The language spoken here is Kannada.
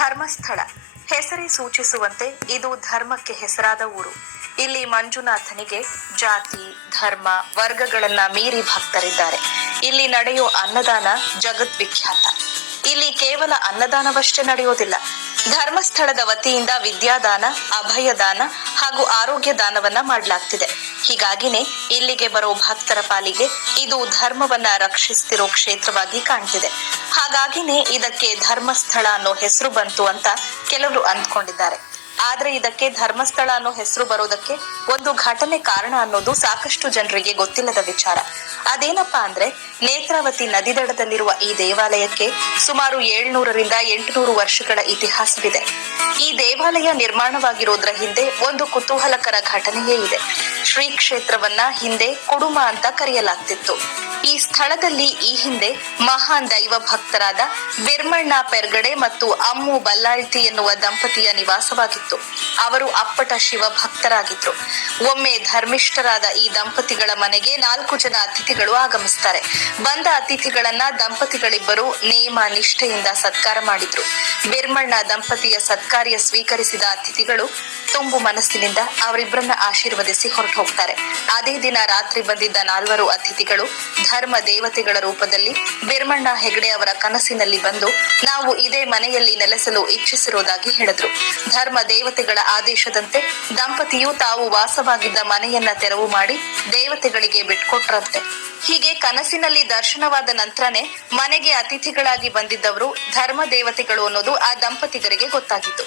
ಧರ್ಮಸ್ಥಳ. ಹೆಸರೇ ಸೂಚಿಸುವಂತೆ ಇದು ಧರ್ಮಕ್ಕೆ ಹೆಸರಾದ ಊರು. ಇಲ್ಲಿ ಮಂಜುನಾಥನಿಗೆ ಜಾತಿ, ಧರ್ಮ, ವರ್ಗಗಳನ್ನ ಮೀರಿ ಭಕ್ತರಿದ್ದಾರೆ. ಇಲ್ಲಿ ನಡೆಯುವ ಅನ್ನದಾನ ಜಗದ್ವಿಖ್ಯಾತ. ಇಲ್ಲಿ ಕೇವಲ ಅನ್ನದಾನವಷ್ಟೇ ನಡೆಯೋದಿಲ್ಲ. ಧರ್ಮಸ್ಥಳದ ವತಿಯಿಂದ ವಿದ್ಯಾದಾನ, ಅಭಯದಾನ ಹಾಗೂ ಆರೋಗ್ಯ ದಾನವನ್ನ ಮಾಡಲಾಗ್ತಿದೆ. ಹೀಗಾಗಿನೇ ಇಲ್ಲಿಗೆ ಬರೋ ಭಕ್ತರ ಪಾಲಿಗೆ ಇದು ಧರ್ಮವನ್ನ ರಕ್ಷಿಸ್ತಿರೋ ಕ್ಷೇತ್ರವಾಗಿ ಕಾಣ್ತಿದೆ. ಹಾಗಾಗಿನೇ ಇದಕ್ಕೆ ಧರ್ಮಸ್ಥಳ ಅನ್ನೋ ಹೆಸರು ಬಂತು ಅಂತ ಕೆಲವರು ಅಂದ್ಕೊಂಡಿದ್ದಾರೆ. ಆದ್ರೆ ಇದಕ್ಕೆ ಧರ್ಮಸ್ಥಳ ಅನ್ನೋ ಹೆಸರು ಬರೋದಕ್ಕೆ ಒಂದು ಘಟನೆ ಕಾರಣ ಅನ್ನೋದು ಸಾಕಷ್ಟು ಜನರಿಗೆ ಗೊತ್ತಿಲ್ಲದ ವಿಚಾರ. ಅದೇನಪ್ಪಾ ಅಂದ್ರೆ ನೇತ್ರಾವತಿ ನದಿ ದಡದಲ್ಲಿರುವ ಈ ದೇವಾಲಯಕ್ಕೆ ಸುಮಾರು ಏಳ್ನೂರರಿಂದ ಎಂಟುನೂರು ವರ್ಷಗಳ ಇತಿಹಾಸವಿದೆ. ಈ ದೇವಾಲಯ ನಿರ್ಮಾಣವಾಗಿರೋದ್ರ ಹಿಂದೆ ಒಂದು ಕುತೂಹಲಕರ ಘಟನೆಯೇ ಇದೆ. ಶ್ರೀ ಕ್ಷೇತ್ರವನ್ನ ಹಿಂದೆ ಕುಡುಮ ಅಂತ ಕರೆಯಲಾಗ್ತಿತ್ತು. ಈ ಸ್ಥಳದಲ್ಲಿ ಈ ಹಿಂದೆ ಮಹಾನ್ ದೈವ ಭಕ್ತರಾದ ಬಿರ್ಮಣ್ಣ ಪೆರ್ಗಡೆ ಮತ್ತು ಅಮ್ಮು ಬಲ್ಲಾಳ್ತಿ ಎನ್ನುವ ದಂಪತಿಯ ನಿವಾಸವಾಗಿತ್ತು. ಅವರು ಅಪ್ಪಟ ಶಿವ ಭಕ್ತರಾಗಿದ್ರು. ಒಮ್ಮೆ ಧರ್ಮಿಷ್ಠರಾದ ಈ ದಂಪತಿಗಳ ಮನೆಗೆ ನಾಲ್ಕು ಜನ ಅತಿಥಿಗಳು ಆಗಮಿಸ್ತಾರೆ. ಬಂದ ಅತಿಥಿಗಳನ್ನ ದಂಪತಿಗಳಿಬ್ಬರು ನೇಮ ನಿಷ್ಠೆಯಿಂದ ಸತ್ಕಾರ ಮಾಡಿದ್ರು. ಬಿರ್ಮಣ್ಣ ದಂಪತಿಯ ಸತ್ಕಾರ್ಯ ಸ್ವೀಕರಿಸಿದ ಅತಿಥಿಗಳು ತುಂಬು ಮನಸ್ಸಿನಿಂದ ಅವರಿಬ್ಬರನ್ನ ಆಶೀರ್ವದಿಸಿ ಹೊರಟು ಹೋಗ್ತಾರೆ. ಅದೇ ದಿನ ರಾತ್ರಿ ಬಂದಿದ್ದ ನಾಲ್ವರು ಅತಿಥಿಗಳು ಧರ್ಮ ದೇವತೆಗಳ ರೂಪದಲ್ಲಿ ಬಿರ್ಮಣ್ಣ ಹೆಗಡೆ ಅವರ ಕನಸಿನಲ್ಲಿ ಬಂದು ನಾವು ಇದೇ ಮನೆಯಲ್ಲಿ ನೆಲೆಸಲು ಇಚ್ಛಿಸಿರುವುದಾಗಿ ಹೇಳಿದ್ರು. ಧರ್ಮ ದೇವತೆಗಳ ಆದೇಶದಂತೆ ದಂಪತಿಯು ತಾವು ವಾಸವಾಗಿದ್ದ ಮನೆಯನ್ನ ತೆರವು ಮಾಡಿ ದೇವತೆಗಳಿಗೆ ಬಿಟ್ಕೊಟ್ರಂತೆ. ಹೀಗೆ ಕನಸಿನಲ್ಲಿ ದರ್ಶನವಾದ ನಂತರನೇ ಮನೆಗೆ ಅತಿಥಿಗಳಾಗಿ ಬಂದಿದ್ದವರು ಧರ್ಮ ದೇವತೆಗಳು ಅನ್ನೋದು ಆ ದಂಪತಿಗರಿಗೆ ಗೊತ್ತಾಗಿತ್ತು.